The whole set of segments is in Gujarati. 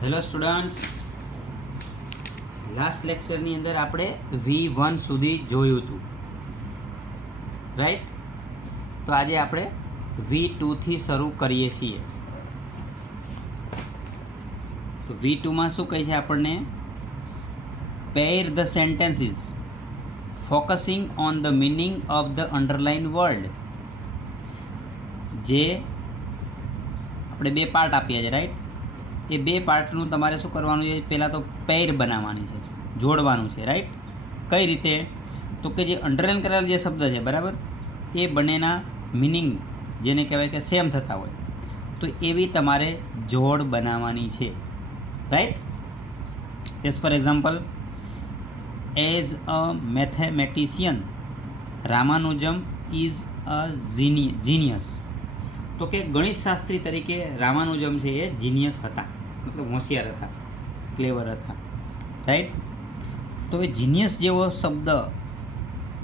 હેલો સ્ટુડન્ટ્સ, લાસ્ટ લેક્ચરની અંદર આપણે V1 સુધી જોયું હતું, રાઈટ? તો આજે આપણે V2 થી શરૂ કરીએ છીએ. તો V2માં શું કહે છે આપણને? Pair the sentences focusing on the meaning of the underline word. જે આપણે બે પાર્ટ આપ્યા છે, રાઈટ? એ બે પાર્ટનું તમારે શું કરવાનું છે? પહેલાં તો પેર બનાવવાની છે, જોડવાનું છે, રાઈટ? કઈ રીતે? તો કે જે અંડરલાઇન કરેલા જે શબ્દ છે, બરાબર, એ બંનેના મિનિંગ જેને કહેવાય કે સેમ થતા હોય, તો એવી તમારે જોડ બનાવવાની છે, right? As for example, as a mathematician Ramanujam is a genius. તો કે ગણિતશાસ્ત્રી તરીકે રામાનુજમ છે એ જીનિયસ હતા, મતલબ હોશિયાર હતા, ક્લેવર હતા, રાઈટ? તો એ જીનિયસ જેવો શબ્દ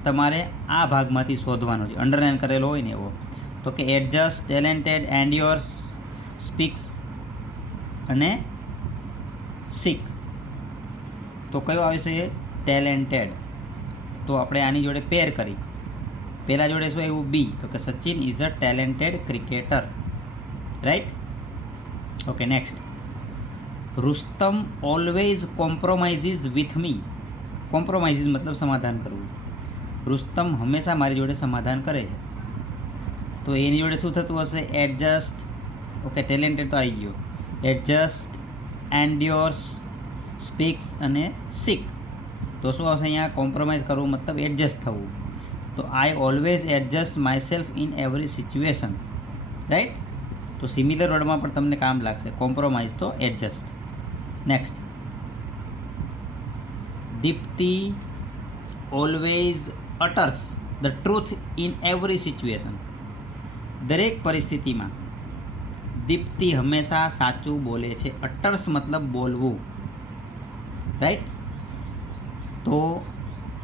તમારે આ ભાગમાંથી શોધવાનો છે, અંડરલાઇન કરેલો હોય ને એવો. તો કે એડજસ્ટ, ટેલેન્ટેડ, એન્ડ્યોર્સ, સ્પીક્સ અને સીક. તો કયો આવશે? ટેલેન્ટેડ. તો આપણે આની જોડે પેર કરી. પહેલા જોડે શું આવ્યું? બી. તો કે Sachin is a talented cricketer, right? Okay, next. Rustam always compromises with me. Compromises મતલબ સમાધાન કરવું. રુસ્તમ હંમેશા મારી જોડે સમાધાન કરે છે. તો એની જોડે શું થતું હશે? એડજસ્ટ. ઓકે, ટેલેન્ટેડ તો આવી ગયો. એડજસ્ટ, એન્ડ્યોર્સ, સ્પીક્સ અને સીક. તો શું આવશે અહીંયા? કોમ્પ્રોમાઇઝ કરવું મતલબ એડજસ્ટ થવું. તો I always adjust myself in every situation, right? તો સિમિલર વર્ડમાં પણ તમને કામ લાગશે. કોમ્પ્રોમાઇઝ તો adjust. Next. Dipti always utters the truth in every situation. દરેક પરિસ્થિતિમાં દીપ્તિ હંમેશા સાચું બોલે છે. અટર્સ મતલબ બોલવું, રાઈટ? તો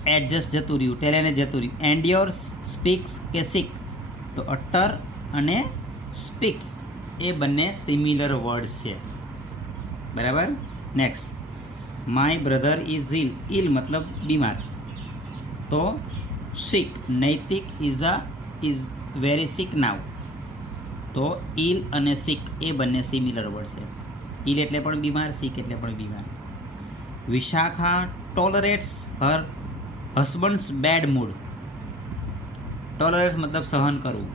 એડજસ્ટ જતું રહ્યું, ટેલેને જતું રહ્યું. એન્ડ્યોર્સ, સ્પીક્સ કે સીક. તો અટર અને સ્પીક્સ એ બંને સિમિલર વર્ડ્સ છે, બરાબર? Next. My brother is ill મતલબ બીમાર. તો સિક. નૈતિક ઇઝ વેરી સિક નાવ. તો ઇલ અને સિક એ બંને સિમિલર વર્ડ છે. ઇલ એટલે પણ બીમાર, સિક એટલે પણ બીમાર. વિશાખા ટોલરેટ્સ હર હસબન્ડ્સ બેડ મૂડ. ટોલરેટ્સ મતલબ સહન કરવું.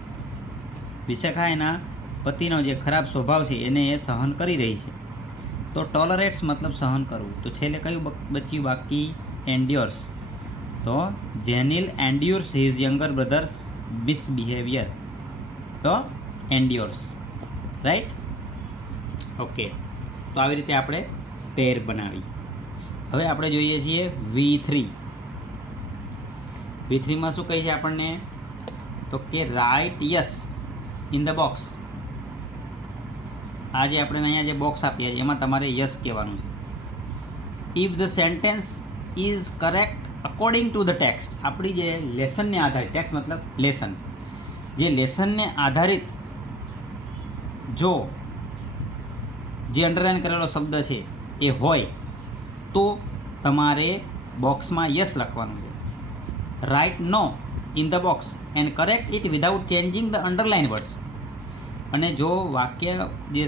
વિશાખા એના પતિનો જે ખરાબ સ્વભાવ છે એને એ સહન કરી રહી છે. તો ટોલરેટ્સ મતલબ સહન કરવું. તો છેલ્લે કયું બચ્યું બાકી? એન્ડ્યોર્સ. તો Jenil એન્ડ્યોર્સ his younger brother's misbehaviour. તો એન્ડ્યોર્સ, રાઈટ? ઓકે, તો આવી રીતે આપણે પેર બનાવી. હવે આપણે જોઈએ છીએ V3. V3માં શું કહે છે આપણને? તો કે right yes in the box. આ જે આપણે અહીંયા જે બોક્સ આપ્યા છે એમાં તમારે યસ કહેવાનું છે. If the sentence is correct according to the text. આપણી જે લેસનને આધારિત, ટેક્સ્ટ મતલબ લેસન, જે લેસનને આધારિત જો જે અંડરલાઇન કરેલો શબ્દ છે એ હોય તો તમારે બોક્સમાં યસ લખવાનું છે. Right no in the box and correct it without changing the underline words. અને જો વાક્ય જે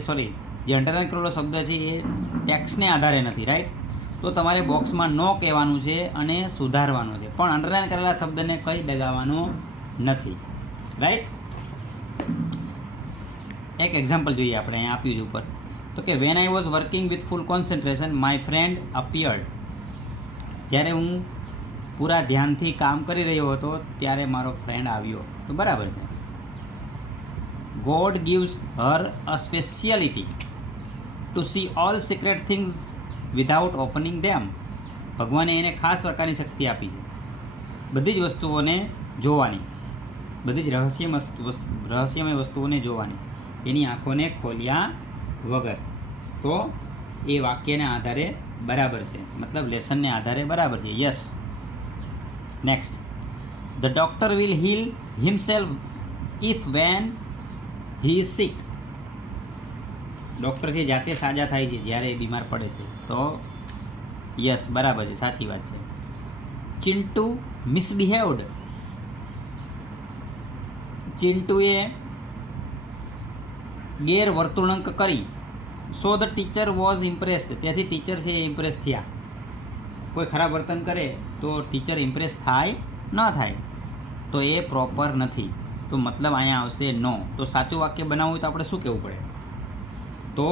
અંડરલાઇન કરેલો શબ્દ છે એ ટેક્સ્ટને આધારે નથી, રાઈટ? તો તમારે બોક્સમાં નો કહેવાનું છે અને સુધારવાનું છે, પણ અંડરલાઇન કરેલા શબ્દને કંઈ ડગાવવાનું નથી, રાઈટ? એક એક્ઝામ્પલ જોઈએ આપણે અહીંયા આપ્યું છે ઉપર. તો કે when I was working with full concentration my friend appeared. જ્યારે હું પૂરા ધ્યાનથી કામ કરી રહ્યો હતો ત્યારે મારો ફ્રેન્ડ આવ્યો. તો બરાબર છે. God gives her a speciality to see all secret things without opening them. ભગવાને એને ખાસ પ્રકારની શક્તિ આપી છે બધી જ વસ્તુઓને જોવાની, બધી જ રહસ્યમય વસ્તુઓને જોવાની, એની આંખોને ખોલ્યા વગર. તો એ વાક્યના આધારે બરાબર છે, મતલબ લેસનને આધારે બરાબર છે. Yes. Next. The doctor will heal himself if when he is sick. Doctor છે જાતે સાજા થાય છે જ્યારે એ બીમાર પડે છે. તો યસ, બરાબર છે, સાચી વાત છે. ચિન્ટુ મિસબિહેવડ. ચિન્ટુએ ગેરવર્તણૂક કરી. સો ધ ટીચર વોઝ ઇમ્પ્રેસ્ડ. ત્યાંથી ટીચર છે એ ઇમ્પ્રેસ થયા. કોઈ ખરાબ વર્તન કરે તો ટીચર ઇમ્પ્રેસ થાય ન થાય, તો એ પ્રોપર નથી. તો મતલબ અહીંયા આવશે નો. તો સાચું વાક્ય બનાવવું હોય તો આપણે શું કહેવું પડે? તો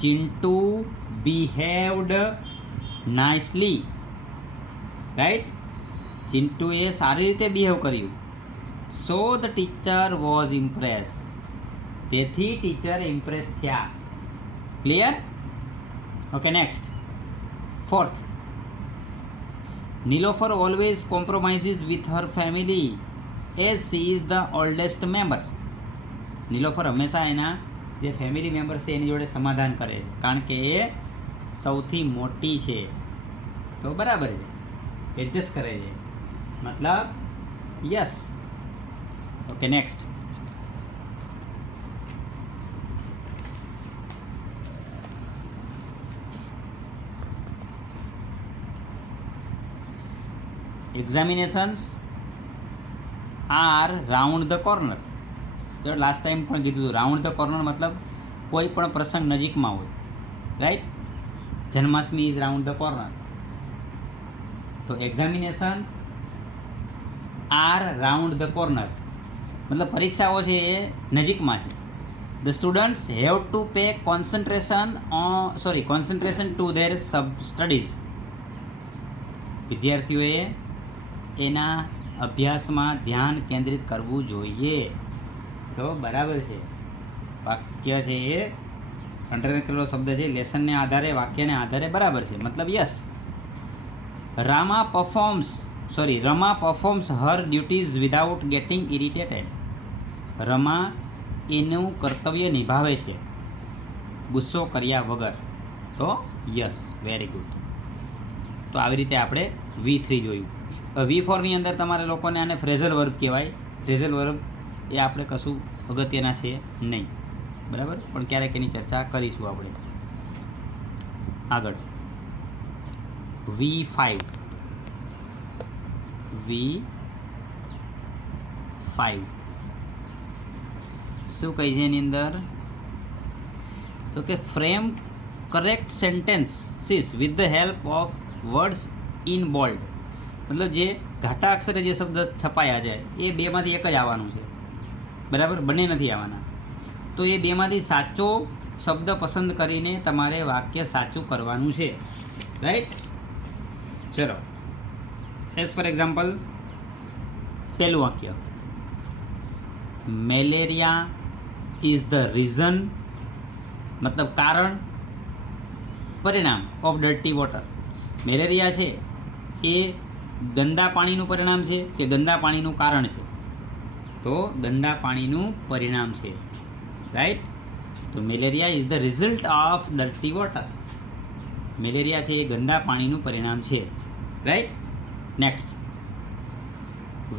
ચિન્ટુ બિહેવડ નાઇસલી, રાઈટ? ચિન્ટુએ સારી રીતે બિહેવ કર્યું. So the teacher was impress. તેથી ટીચર ઇમ્પ્રેસ થયા. Clear? Okay, next. Fourth, Nilofar always compromises with her family as she is the oldest member. Nilofar હંમેશા એના જે ફેમિલી મેમ્બર છે એની જોડે સમાધાન કરે છે, કારણ કે એ સૌથી મોટી છે. તો બરાબર છે, એડજસ્ટ કરે છે, મતલબ yes. Okay, next. Examinations are round the corner. જો લાસ્ટ ટાઈમ પણ કીધું હતું, રાઉન્ડ ધ કોર્નર મતલબ કોઈ પણ પ્રસંગ નજીકમાં હોય, right? Janmashtami is round the corner. તો examination are round the corner મતલબ પરીક્ષાઓ છે એ નજીકમાં છે. The students have to pay concentration to their studies. વિદ્યાર્થીઓએ એના અભ્યાસમાં ધ્યાન કેન્દ્રિત કરવું જોઈએ. તો બરાબર છે, વાક્ય છે એ અંડરલાઈન કરેલો શબ્દ છે, લેસનને આધારે, વાક્યને આધારે બરાબર છે, મતલબ yes. Rama performs her duties without getting irritated. Rama એનું કર્તવ્ય નિભાવે છે ગુસ્સો કર્યા વગર. તો યસ, વેરી ગુડ. તો આવી રીતે આપણે V3 જોયું. V4ની અંદર તમારે લોકોને આને ફ્રેઝલ વર્બ કહેવાય. ફ્રેઝલ વર્બ એ આપણે કશું અગત્યના છે નહીં, બરાબર? પણ ક્યારેક એની ચર્ચા કરીશું આપણે. આગળ V5. શું કહે છે એની અંદર? તો કે frame correct sentences with the help of words in bold. મતલબ જે ઘાટા અક્ષરે જે શબ્દ છપાયા છે એ બેમાંથી એક જ આવવાનું છે, બરાબર? બંને નથી આવવાના. તો એ બેમાંથી સાચો શબ્દ પસંદ કરીને તમારે વાક્ય સાચું કરવાનું છે, રાઈટ? ચલો, એઝ ફોર એક્ઝામ્પલ, પહેલું વાક્ય, મેલેરિયા ઇઝ ધ રીઝન મતલબ કારણ, પરિણામ ઓફ ડર્ટી વોટર. મેલેરિયા છે એ ગંદા પાણીનું પરિણામ છે કે ગંદા પાણીનું કારણ છે? તો ગંદા પાણીનું પરિણામ છે, રાઈટ? તો malaria is the result of dirty water. Malaria છે એ ગંદા પાણીનું પરિણામ છે, રાઈટ? નેક્સ્ટ,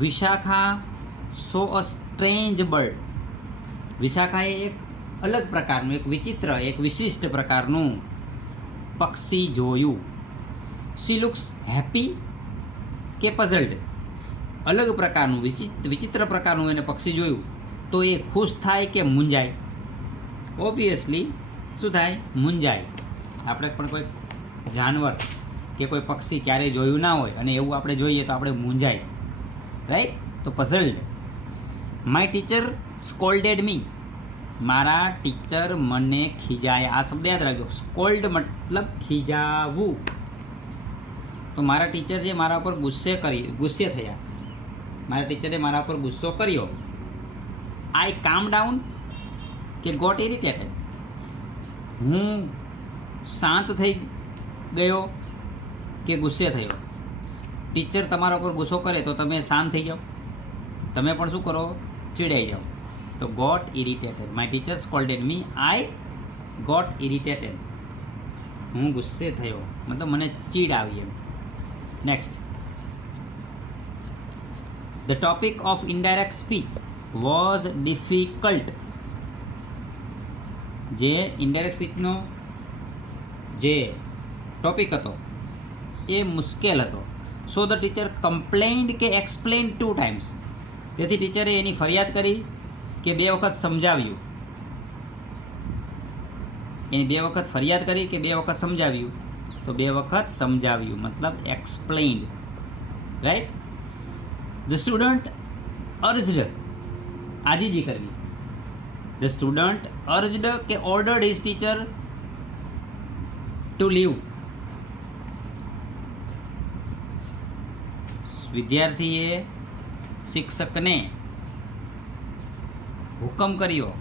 વિશાખા સો અ સ્ટ્રેન્જ બર્ડ. વિશાખાએ એક અલગ પ્રકારનું, એક વિચિત્ર, એક વિશિષ્ટ પ્રકારનું પક્ષી જોયું. શી લુક્સ હેપી કે પઝલ્ડ. અલગ પ્રકારનું, વિચિત્ર પ્રકારનું એને પક્ષી જોયું તો એ ખુશ થાય કે મૂંઝાય? ઓબ્વિયસલી શું થાય? મૂંઝાય. આપણે પણ કોઈ જાનવર કે કોઈ પક્ષી ક્યારેય જોયું ના હોય અને એવું આપણે જોઈએ તો આપણે મૂંઝાય, રાઈટ? તો પઝલ્ડ. માય ટીચર સ્કોલ્ડેડ મી. મારા ટીચર મને ખીજાયા. આ શબ્દ યાદ રાખજો, સ્કોલ્ડ મતલબ ખીજાવું. તો મારા ટીચર જે મારા પર ગુસ્સે થયા, મારા ટીચરે મારા પર ગુસ્સો કર્યો. આઈ કામ ડાઉન કે ગોટ ઇરિટેટેડ. હું શાંત થઈ ગયો કે ગુસ્સે થયો? ટીચર તમારા ઉપર ગુસ્સો કરે તો તમે શાંત થઈ જાઓ, તમે પણ શું કરો? ચીડાઈ જાઓ. તો got irritated. My teacher scolded me, I got irritated. હું ગુસ્સે થયો મતલબ મને ચીડ આવી એમ. Next, the topic of indirect speech was difficult. જે ઇનડાયરેક્ટ સ્પીચનો જે ટોપિક હતો એ મુશ્કેલ હતો. સો ધ ટીચર કમ્પ્લેન્ડ કે એક્સપ્લેન 2 times. તેથી ટીચરે એની ફરિયાદ કરી કે 2 વખત સમજાવ્યું. એની 2 વખત ફરિયાદ કરી કે 2 વખત સમજાવ્યું. તો 2 વખત સમજાવ્યું મતલબ explained, right. The student urged, આજીજી કરવી. ધ સ્ટુડન્ટ અર્જડ કે ordered his teacher to leave. વિદ્યાર્થીએ શિક્ષકને હુકમ કર્યો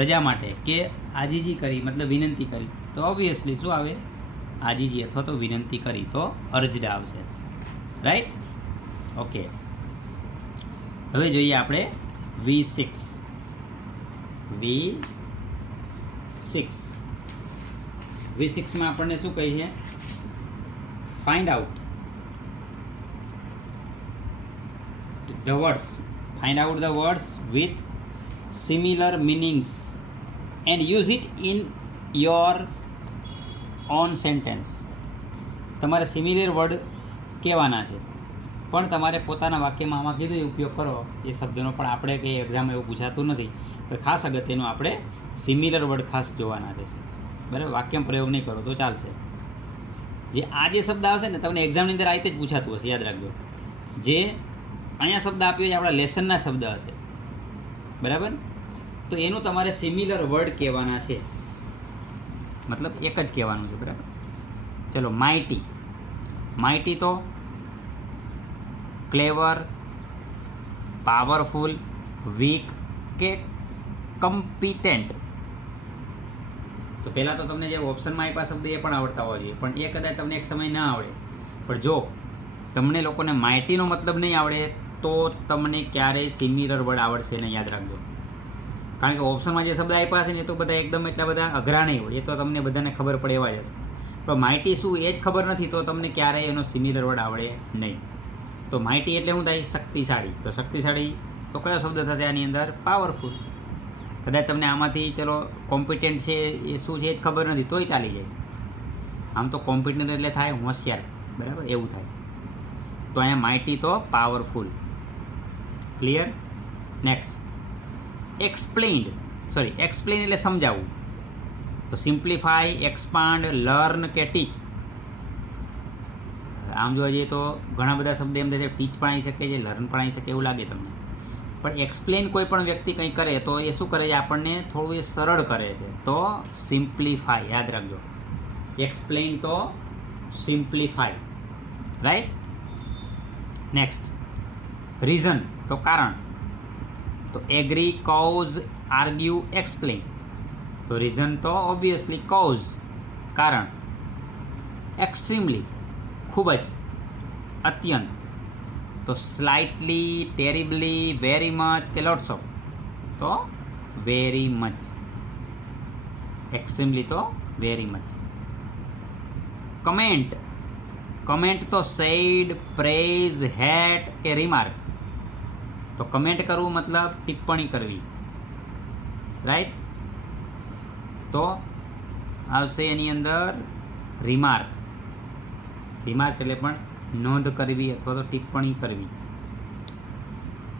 રજા માટે કે આજીજી કરી મતલબ વિનંતી કરી. તો ઓબ્વિયસલી શું આવે? આજીજી અથવા તો વિનંતી કરી, તો અર્જડ આવશે, રાઈટ. ઓકે, હવે જોઈએ આપણે V6. V6માં આપણને શું કહે છે? Find out the words, find out the words with similar meanings and use it in your own sentence. તમારે સિમિલર વર્ડ કહેવાના છે પણ તમારે પોતાના વાક્યમાં આમાં કીધું એ ઉપયોગ કરો એ શબ્દનો. પણ આપણે કંઈ એક્ઝામ એવું પૂછાતું નથી, પણ ખાસ અગત્યનું આપણે સિમિલર વર્ડ ખાસ જોવાના રહેશે, બરાબર. વાક્યમાં પ્રયોગ નહીં કરો તો ચાલશે. જે આ જે શબ્દ આવશે ને તમને એક્ઝામની અંદર આ રીતે જ પૂછાતું હશે, યાદ રાખજો. જે અહીંયા શબ્દ આપ્યો છે આપણા લેસનના શબ્દ હશે, બરાબર. તો એનું તમારે સિમિલર વર્ડ કહેવાના છે, મતલબ એક જ કહેવાનું છે, બરાબર. ચલો, માઇટી. માઇટી તો ક્લેવર, પાવરફુલ, વીક કે કમ્પિટેન્ટ. તો પહેલાં તો તમને જે ઓપ્શનમાં આપ્યા શબ્દ એ પણ આવડતા હોવા જોઈએ, પણ એ કદાચ તમને એક સમય ના આવડે. પણ જો તમને લોકોને માઇટીનો મતલબ નહીં આવડે તો તમને ક્યારેય સિમિલર વર્ડ આવડશે નહીં, યાદ રાખજો. કારણ કે ઓપ્શનમાં જે શબ્દ આપ્યા છે ને એ તો બધા એકદમ એટલા બધા અઘરા નહીં હોય, એ તો તમને બધાને ખબર પડે એવા જ હશે. પણ માઇટી શું એ જ ખબર નથી તો તમને ક્યારેય એનો સિમિલર વર્ડ આવડે નહીં. તો માઇટી એટલે શું થાય? શક્તિશાળી. તો શક્તિશાળી તો કયો શબ્દ થશે આની અંદર? પાવરફુલ. કદાચ તમને આમાંથી ચલો કોમ્પિટન્ટ છે એ શું છે એ જ ખબર નથી તોય ચાલી જાય. આમ તો કોમ્પિટન્ટ એટલે થાય હોશિયાર, બરાબર, એવું થાય. તો અહીંયા માઇટી તો powerful. Clear? Next, explained. Explain એટલે સમજાવવું. તો સિમ્પ્લિફાય, એક્સપાન્ડ, લર્ન કે ટીચ. આમ જોવા જઈએ તો ઘણા બધા શબ્દ એમ થશે ટીચ પણ આવી શકે છે, લર્ન પણ આવી શકે એવું લાગે તમને. પણ એક્સપ્લેન કોઈ પણ વ્યક્તિ કંઈ કરે તો એ શું કરે છે? આપણને થોડું એ સરળ કરે છે. તો સિમ્પ્લિફાય, યાદ રાખજો. એક્સપ્લેન તો સિમ્પ્લિફાય, રાઈટ. નેક્સ્ટ, રીઝન તો કારણ. તો એગ્રી, કોઝ, આર્ગ્યુ, એક્સપ્લેન. તો રીઝન તો ઓબ્વિયસલી કોઝ, કારણ. એક્સ્ટ્રીમલી, ખૂબ જ, અત્યંત. તો સ્લાઇટલી, ટેરિબલી, વેરી મચ કે લોટ્સ ઓફ. તો વેરી મચ. એક્સ્ટ્રીમલી તો વેરી મચ. કમેન્ટ. કમેન્ટ તો સેડ, પ્રેઝ, હેટ કે રિમાર્ક. તો કમેન્ટ કરવું મતલબ ટિપ્પણી કરવી, રાઈટ. તો આવશે એની અંદર રિમાર્ક. રિમાર્ક એટલે પણ નોંધ કરવી અથવા તો ટિપ્પણી કરવી.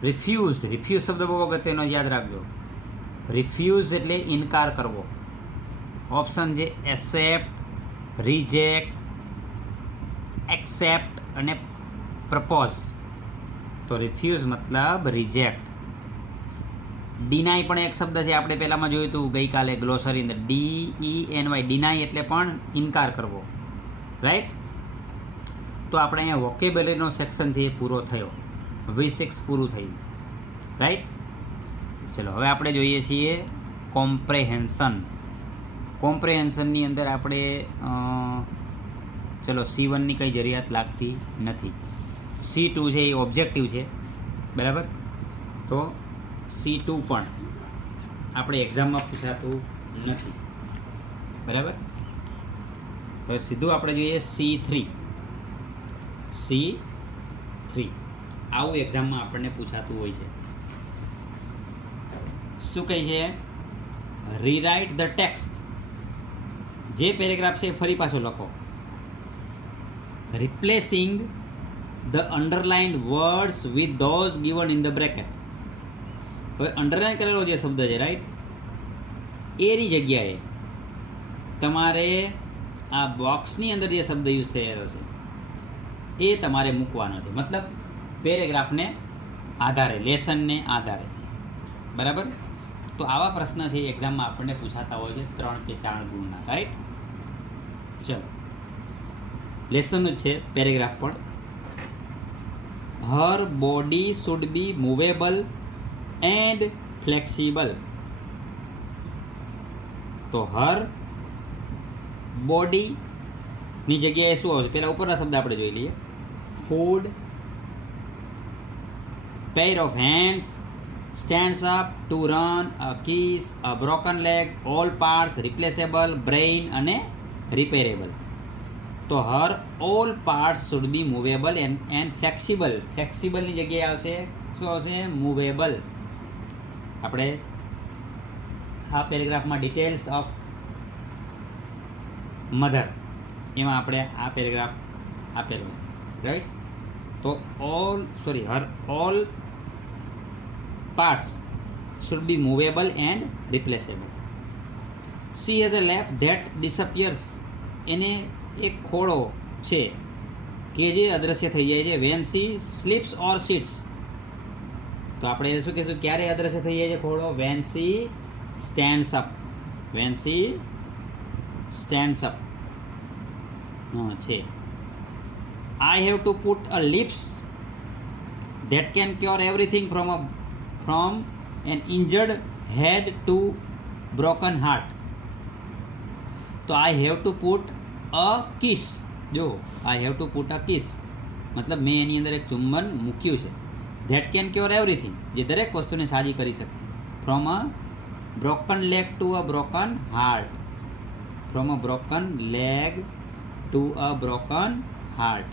રિફ્યુઝ. રિફ્યુઝ શબ્દ બહુ અગત્યનો, યાદ રાખજો. રિફ્યુઝ એટલે ઇનકાર કરવો. ઓપ્શન છે એક્સેપ્ટ, રિજેક્ટ, એક્સેપ્ટ અને પ્રપોઝ. તો રિફ્યુઝ મતલબ રિજેક્ટ. ડિનાય પણ એક શબ્દ છે, આપણે પહેલામાં જોયું હતું ગઈકાલે ગ્લોસરી અંદર. DENY, ડિનાય એટલે પણ ઇનકાર કરવો, રાઈટ. તો આપણે અહીંયા વોકેબ્યુલરીનો સેક્શન છે એ પૂરો થયો. V6 પૂરું થયું, રાઈટ. ચલો હવે આપણે જોઈએ છીએ કોમ્પ્રેહેન્શન. કોમ્પ્રેહેન્શનની અંદર આપણે ચલો C1ની કંઈ જરૂરિયાત લાગતી નથી. C2 છે એ ઓબ્જેક્ટિવ છે, બરાબર. તો C2 પણ આપણે એક્ઝામમાં પૂછાતું નથી, બરાબર. હવે સીધું આપણે જોઈએ C3. આવું એક્ઝામમાં આપણને પૂછાતું હોય છે. શું કહે છે? Rewrite the text. જે પેરેગ્રાફ છે એ ફરી પાછો લખો. Replacing the underlined words with those given in the bracket. હવે અંડરલાઇન કરેલો જે શબ્દ છે રાઈટ, એની જગ્યાએ તમારે આ બોક્સની અંદર જે શબ્દ યુઝ થયેલો છે એ તમારે મૂકવાનો છે. મતલબ પેરેગ્રાફને આધારે, લેસનને આધારે. બરાબર? તો આવા પ્રશ્ન છે એક્ઝામમાં આપણને પૂછાતા હોય છે 3 કે 4 ગુણના. રાઈટ? ચલો, લેસન જ છે પેરેગ્રાફ પણ. Her body should be movable and flexible. તો હર બોડીની જગ્યાએ શું આવશે? પહેલાં ઉપરના શબ્દ આપણે જોઈ લઈએ. Food, pair of hands, stands up to run, a kiss, a broken leg, all parts replaceable, brain અને repairable. તો her all parts should be movable and flexible. Flexible ની જગ્યાએ આવશે શું આવશે? movable. આપણે આ પેરેગ્રાફમાં ડિટેલ્સ ઓફ મધર એમાં આપણે આ પેરેગ્રાફ આપેલો છે રાઈટ. તો હર all parts should be movable and replaceable. She has a lap that disappears. એને એક ખોળો છે કે જે અદૃશ્ય થઈ જાય છે. when she sleeps or sits. તો આપણે એને શું કહીશું? ક્યારે અદૃશ્ય થઈ જાય છે ખોળો? when she stands up. when she stands up છે. I have to put a lips that can cure everything from an injured head to broken heart. તો I have to put a kiss. જો I have to put a kiss મતલબ મેં એની અંદર એક ચુંબન મૂક્યું છે. that can cure everything, જે દરેક વસ્તુને સાજી કરી શકશે. from a broken leg to a broken heart. from a broken leg to a broken heart.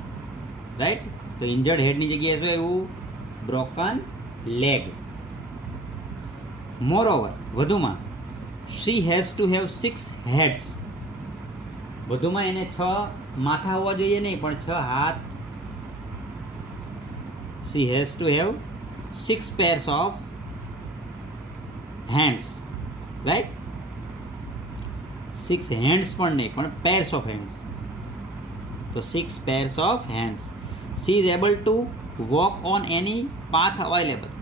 Right? તો ઇન્જર્ડ હેડની જગ્યાએ શું આવ્યું? Broken leg. મોરઓવર, વધુમાં, she has to have 6 heads. વધુમાં એને 6 માથા હોવા જોઈએ નહીં, પણ 6 હાથ. she has to have 6 pairs of hands. Right? 6 hands પણ નહીં, પણ pairs of hands. તો 6 pairs of hands. she is able to walk on any path available.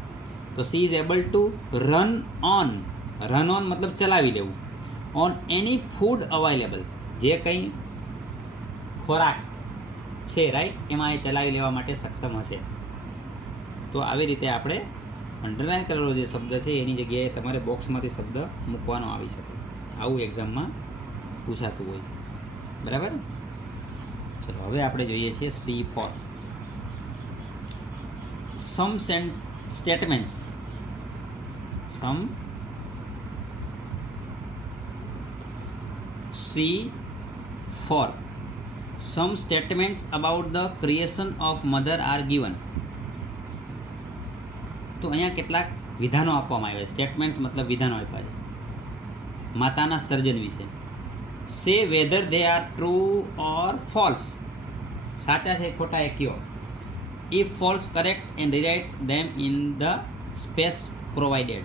તો she is able to run on મતલબ ચલાવી લેવું. on any food available, જે કંઈ ખોરાક છે રાઈટ એમાં એ ચલાવી લેવા માટે સક્ષમ હશે. તો આવી રીતે આપણે અંડરલાઇન કરેલો જે શબ્દ છે એની જગ્યાએ તમારે બોક્સમાંથી શબ્દ મૂકવાનો આવી શકે. આવું એક્ઝામમાં પૂછાતું હોય છે. બરાબર? ચલો, હવે આપણે જોઈએ છીએ C4. some statements. C4. some statements about the creation of mother are given. તો અહીંયા કેટલાક વિધાનો આપવામાં આવ્યા છે. સ્ટેટમેન્ટ્સ મતલબ વિધાનો આપ્યા છે માતાના સર્જન વિશે. Say whether they are true or false. સાચા છે ખોટા એ કયો. If false, correct and rewrite them in the space provided.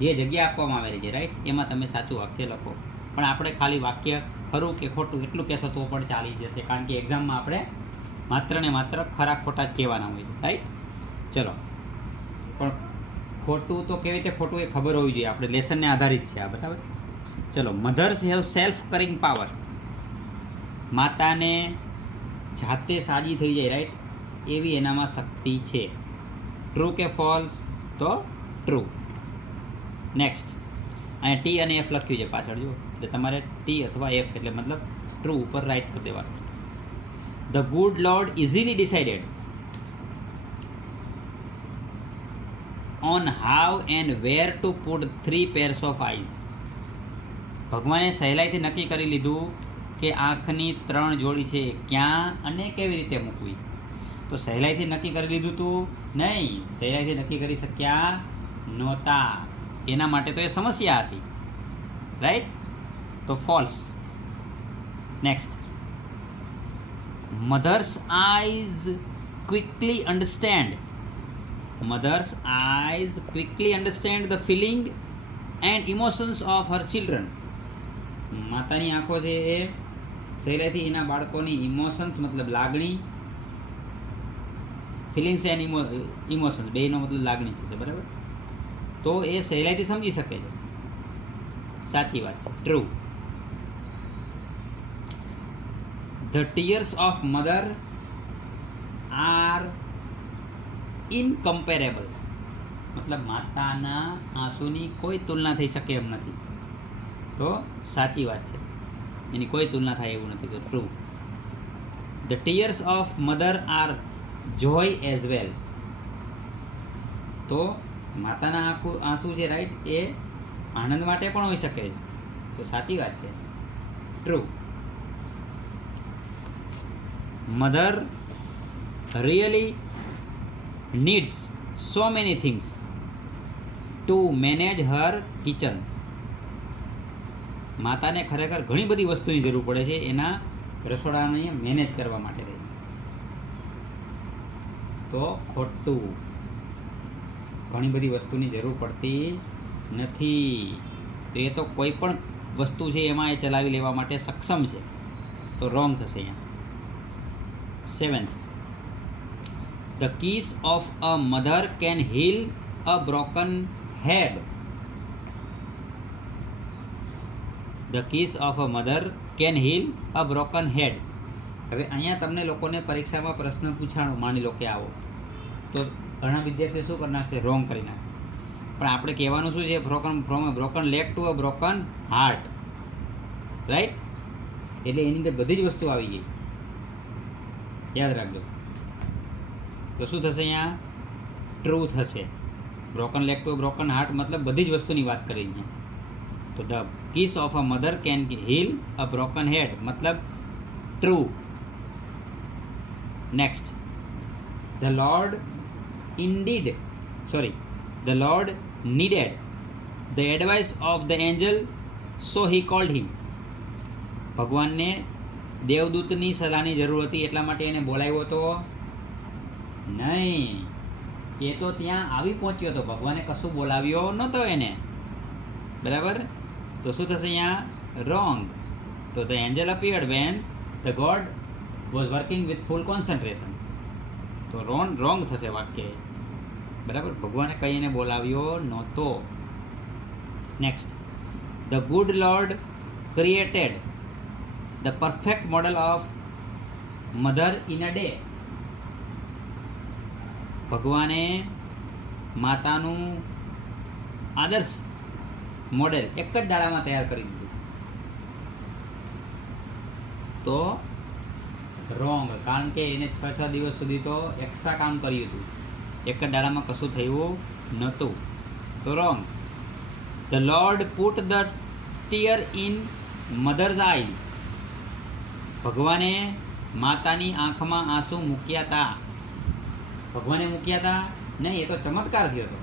જે જગ્યા આપવામાં આવેલી છે રાઈટ એમાં તમે સાચું વાક્ય લખો. પણ આપણે ખાલી વાક્ય ખરું કે ખોટું એટલું કહેશો તો પણ ચાલી જશે, કારણ કે એક્ઝામમાં આપણે માત્ર ને માત્ર ખરા ખોટા જ કહેવાના હોય છે રાઈટ. ચલો, પણ ખોટું તો કેવી રીતે ખોટું એ ખબર હોવી જોઈએ. આપણે લેસનને આધારિત છે આ. બરાબર? ચલો, મધર્સ હેવ સેલ્ફ કરિંગ પાવર. માતાને જાતે સાજી થઈ જાય રાઈટ એવી એનામાં શક્તિ છે. ટ્રુ કે ફોલ્સ? તો ટ્રુ. નેક્સ્ટ, અહીંયા ટી અને એફ લખ્યું છે પાછળ જો, એટલે તમારે ટી અથવા એફ એટલે મતલબ ટ્રુ ઉપર રાઈટ કરી દેવાનું. The good lord easily decided on how and where to put 3 pairs of eyes. ભગવાને સહેલાઈથી નક્કી કરી લીધું કે આંખની 3 જોડી છે ક્યાં અને કેવી રીતે મૂકવી. તો સહેલાઈથી નક્કી કરી લીધું તું નહીં, સહેલાઈથી નક્કી કરી શક્યા નહોતા. એના માટે તો એ સમસ્યા હતી રાઈટ. તો false. Next, mother's eyes quickly understand. Mother's eyes quickly understand the feeling and emotions of her children. માતાની આંખો છે એ સહેલાઈથી એના બાળકોની ઇમોશન્સ મતલબ લાગણી, ફિલિંગ્સ એન્ડ ઇમોશન્સ બેનો મતલબ લાગણી થશે, બરાબર? તો એ સહેલાઈથી સમજી શકે છે. સાચી વાત છે, true. The tears of mother are incomparable. મતલબ માતાના આંસુની કોઈ તુલના થઈ શકે એમ નથી. તો સાચી વાત છે, એની કોઈ તુલના થાય એવું નથી. તો true. The tears of mother are joy as well. તો માતાના આંસુ છે, રાઈટ, એ આનંદ માટે પણ હોઈ શકે છે. તો સાચી વાત છે, true. Mother really needs so many things to manage Har kitchen. માતાને ખરેખર ઘણી બધી વસ્તુની જરૂર પડે છે એના રસોડાને મેનેજ કરવા માટે. તો ખોટું. ઘણી બધી વસ્તુની જરૂર પડતી નથી. તો એ તો કોઈ પણ વસ્તુ છે એમાં એ ચલાવી લેવા માટે સક્ષમ છે. તો રોંગ થશે અહીંયા. 7th, the kiss of a mother can heal a broken head. The kiss of a mother can heal a broken head. હવે અહીંયા તમને લોકોને પરીક્ષામાં પ્રશ્ન પૂછાણો, માની લો કે આવો, તો ઘણા વિદ્યાર્થીઓ શું કરી નાખશે? રોંગ કરી નાખે. પણ આપણે કહેવાનું શું છે? From a broken leg to a broken heart, right? એટલે એની અંદર બધી જ વસ્તુ આવી ગઈ, યાદ રાખજો. તો શું થશે અહીંયા? ટ્રુ થશે. Broken leg to broken heart મતલબ બધી જ વસ્તુની વાત કરી અહીંયા. તો the kiss of a mother can heal a broken head મતલબ true. Next, the lord needed the advice of the angel so he called him. ભગવાનને દેવદૂતની સલાહની જરૂર હતી એટલા માટે એને બોલાવ્યો હતો નહીં. એ તો ત્યાં આવી પહોંચ્યો હતો, ભગવાને કશું બોલાવ્યો નહોતો એને, બરાબર? તો શું થશે અહીંયા? રોંગ. તો the Angel appeared when the God was working with full concentration. તો રોંગ થશે વાક્ય, બરાબર? ભગવાને કંઈ એને બોલાવ્યો નહોતો. Next, the good lord created the perfect model of mother in a day. ભગવાને માતાનું આદર્શ મોડેલ એક જ દાડામાં તૈયાર કરી દીધું. તો રોંગ, કારણ કે એને 6 દિવસ સુધી તો એક્સ્ટ્રા કામ કર્યું હતું, એક જ દાડામાં કશું થયું નહોતું. તો wrong. The lord put the tear in mother's eyes. ભગવાને માતાની આંખમાં આંસુ મૂક્યા હતા. ભગવાને મૂક્યા હતા નહીં, એ તો ચમત્કાર થયો હતો,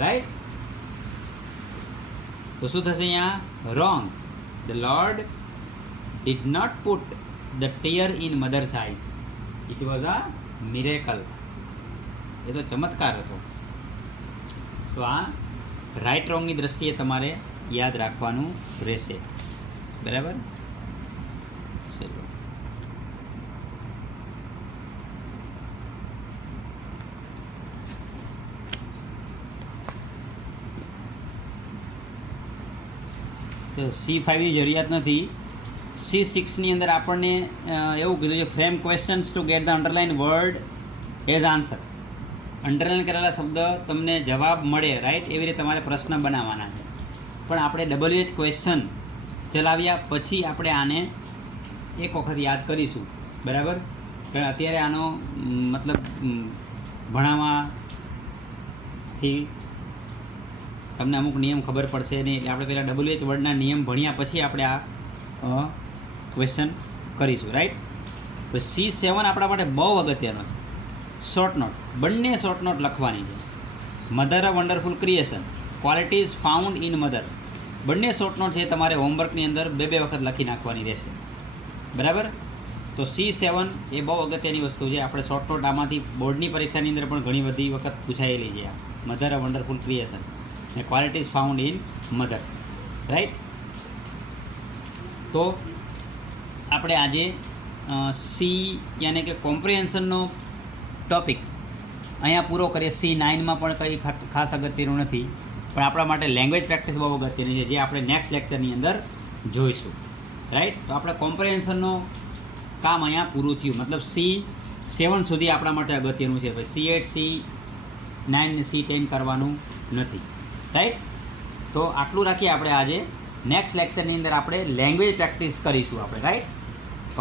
રાઈટ? તો શું થશે અહીંયા? Wrong. The lord did not put the tear in mother's eyes. It was a miracle. એ તો ચમત્કાર હતો. તો આ રાઈટ રોંગની દ્રષ્ટિએ તમારે યાદ રાખવાનું રહેશે, બરાબર? તો C5ની જરૂરિયાત નથી. C6ની અંદર આપણને એવું કીધું છે, frame questions to get the underline word as answer. Underline કરેલા શબ્દ તમને જવાબ મળે, રાઈટ? એવી રીતે તમારે પ્રશ્ન બનાવવાના છે. પણ આપણે WH ક્વેશ્ચન ચલાવ્યા પછી આપણે આને એક વખત યાદ કરીશું, બરાબર? અત્યારે આનો મતલબ ભણાવવાથી તમને અમુક નિયમ ખબર પડશે નહીં, એટલે આપણે પહેલાં WH વર્ડના નિયમ ભણ્યા પછી આપણે આ ક્વેશ્ચન કરીશું, રાઈટ? તો C7 આપણા માટે બહુ અગત્યનો છે. શોર્ટ નોટ, બંને શોર્ટ નોટ લખવાની છે. Mother a wonderful creation, qualities found in mother, બંને શોર્ટ નોટ છે તમારે હોમવર્કની અંદર 2 વખત લખી નાખવાની રહેશે. બરાબર. તો C7 એ બહુ અગત્યની વસ્તુ છે. આપણે શોર્ટ નોટ આમાંથી બોર્ડની પરીક્ષાની અંદર પણ ઘણી બધી વખત પૂછાયેલી છે. મધર અ વન્ડરફુલ ક્રિએશન ને qualities found in mother, right. તો આપણે આજે સી યાને કે કોમ્પ્રિહેન્શનનો ટોપિક અહીંયા પૂરો કરીએ. C9માં પણ કંઈ ખાસ અગત્યનું નથી, પણ આપણા માટે લેંગ્વેજ પ્રેક્ટિસ બહુ અગત્યની છે, જે આપણે નેક્સ્ટ લેક્ચરની અંદર જોઈશું, રાઈટ. તો આપણે કોમ્પ્રિહેન્શનનો કામ અહીંયા પૂરું થયું. મતલબ C7 સુધી આપણા માટે અગત્યનું છે. ભાઈ C8, C9 ને C10 કરવાનું નથી, રાઈટ. તો આટલું રાખીએ આપણે આજે. નેક્સ્ટ લેક્ચરની અંદર આપણે લેંગ્વેજ પ્રેક્ટિસ કરીશું આપણે, રાઈટ.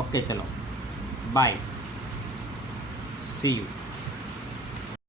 ઓકે, ચલો, બાય, સી યુ.